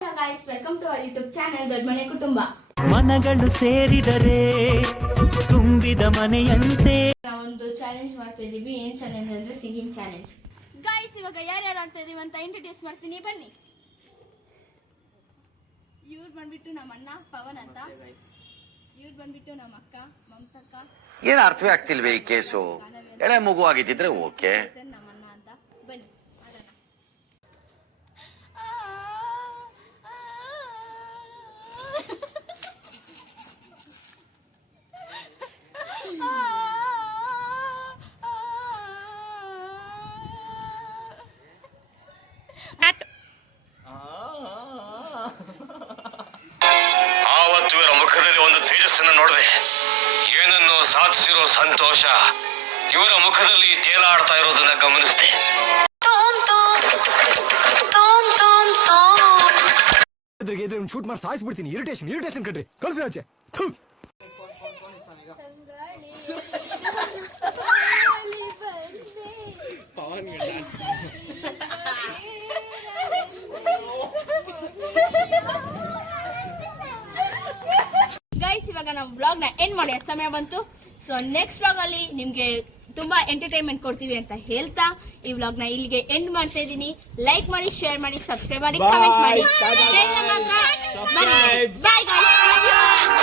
Guys, welcome to our YouTube channel ದೊಡ್ಡಮನೆ ಕುಟುಂಬ. ಮನಗಳು ಸೇರಿದರೆ ತುಂಬಿದ ಮನೆಯಂತೆ ನಾವೊಂದು ಚಾಲೆಂಜ್ ಮಾಡ್ತಾ ಇದೀವಿ. ಏನ್ ಚಾಲೆಂಜ್ ಅಂದ್ರೆ ಸಿಂಗಿಂಗ್ ಚಾಲೆಂಜ್. ಗೈಸ್, ಇವಾಗ ಯಾರ್ಯಾರು ಆಡ್ತಾ ಇದೀವಿ ಅಂತ ಇಂಟ್ರೊಡ್ಯೂಸ್ ಮಾಡ್ತೀನಿ, ಬನ್ನಿ. ಇವ್ರು ಬಂದ್ಬಿಟ್ಟು ನಮ್ಮ ಅಣ್ಣ ಪವನ್ ಅಂತ, ಇವ್ರು ಬಂದ್ಬಿಟ್ಟು ನಮ್ಮ ಅಕ್ಕ ಮಮತಕ್ಕ. ಏನು ಅರ್ಥವೇ ಆಗ್ತಿಲ್ವೇ ಈ ಕೇಸು? ಎಳೆ ಮಗು ಆಗಿದ್ದಿದ್ರೆ ಓಕೆ. ನಮ್ಮ ಅಣ್ಣ ಅಂತ, ಬನ್ನಿ ಆಡೋಣ. ಆವತ್ತು ಇವರ ಮುಖದಲ್ಲಿ ಒಂದು ತೇಜಸ್ಸನ್ನು ನೋಡಿದೆ. ಏನನ್ನು ಸಾಧಿಸಿರೋ ಸಂತೋಷ ಇವರ ಮುಖದಲ್ಲಿ ತೇಲಾಡ್ತಾ ಇರೋದನ್ನ ಗಮನಿಸಿದೆ. ಶೂಟ್ ಮಾಡಿ ಸಾಯಿಸ್ಬಿಡ್ತೀನಿ. ಇರಿಟೇಷನ್ ಕಟ್ರಿ, ಕಳ್ಸಿ ಆಚೆ. ಗೈಸ್, ಇವಾಗ ನಾವು ವ್ಲಾಗ್ ನ ಎಂಡ್ ಮಾಡಿ ಸಮಯ ಬಂತು. ಸೊ ನೆಕ್ಸ್ಟ್ ವ್ಲಾಗ್ ಅಲ್ಲಿ ನಿಮ್ಗೆ ತುಂಬಾ ಎಂಟರ್ಟೈನ್ಮೆಂಟ್ ಕೊಡ್ತೀವಿ ಅಂತ ಹೇಳ್ತಾ ಈ ವ್ಲಾಗ್ ನ ಇಲ್ಲಿಗೆ ಎಂಡ್ ಮಾಡ್ತಾ ಇದೀನಿ. ಲೈಕ್ ಮಾಡಿ, ಶೇರ್ ಮಾಡಿ, ಸಬ್ಸ್ಕ್ರೈಬ್ ಮಾಡಿ, ಕಮೆಂಟ್ ಮಾಡಿ. Bye guys.